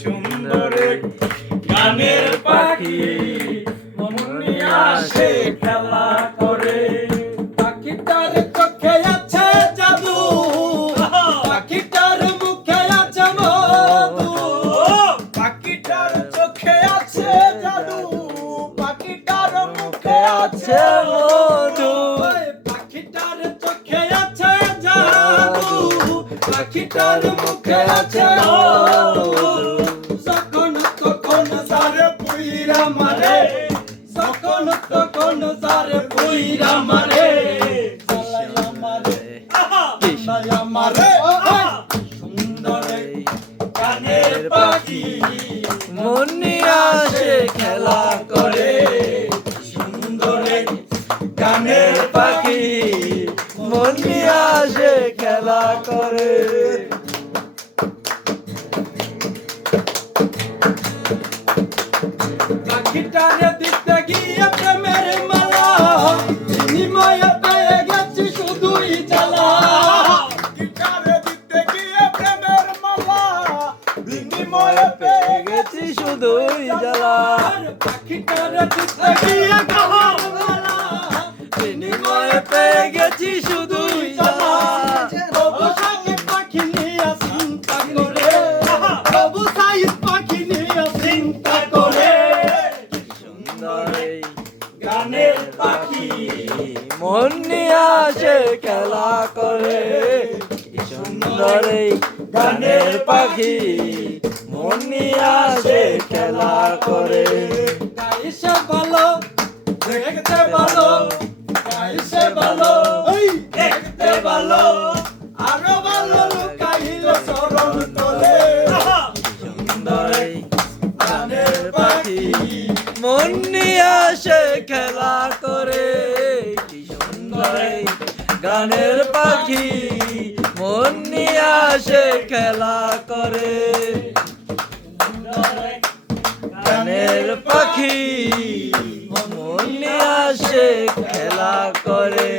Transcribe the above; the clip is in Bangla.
সুন্দর এক গানের পাখি মন নিয়ে আসে খেলা করে। পাখিটার চোখে আছে জাদু, পাখিটার মুখে আছে মধু। পাখিটার চোখে আছে জাদু, পাখিটার মুখে আছে মধু। পাখিটার চোখে আছে জাদু, পাখিটার মুখে আছে মধু। যখন তখন সারে পুইরা মারে, যখন তখন সারে পুইরা মারে। জ্বালাইয়া মারে, জ্বালাইয়া মারে। সুন্দর এক গানের পাখি মন নিয়ে আসে খেলা করে। সুন্দর এক গানের পাখি মন নিয়ে আসে খেলা করে। পাখিটারে দিতে গিয়ে প্রেমের মালা, বিনিময়ে পেয়ে গেছি শুধুই জ্বালা। গিটারে দিতে গিয়ে প্রেমের মালা, বিনিময়ে পেয়ে গেছি শুধুই জ্বালা। পাখিটারে দিতে গিয়ে প্রেমের মালা, বিনিময়ে পেয়ে গেছি শুধুই জ্বালা। তবু সাইজ পাখি নিয়ে চিন্তা করে, তবু সাইজ পাখি নিয়ে চিন্তা করে। সুন্দর এই গানের পাখি মন নিয়ে আসে খেলা করে। সুন্দর এই গানের পাখি মন নিয়ে আসে খেলা করে। গাইছে ভালো, দেখতে ভালো, গাইছে ভালো, দেখতে ভালো, আরো ভালো লুকাইল চরণ তলে। সুন্দর এই গানের পাখি মন নিয়ে আসে খেলা করে। কি সুন্দর এই গানের পাখি মন নিয়ে আসে খেলা করে। গানের পাখি মন নিয়ে আসে খেলা করে।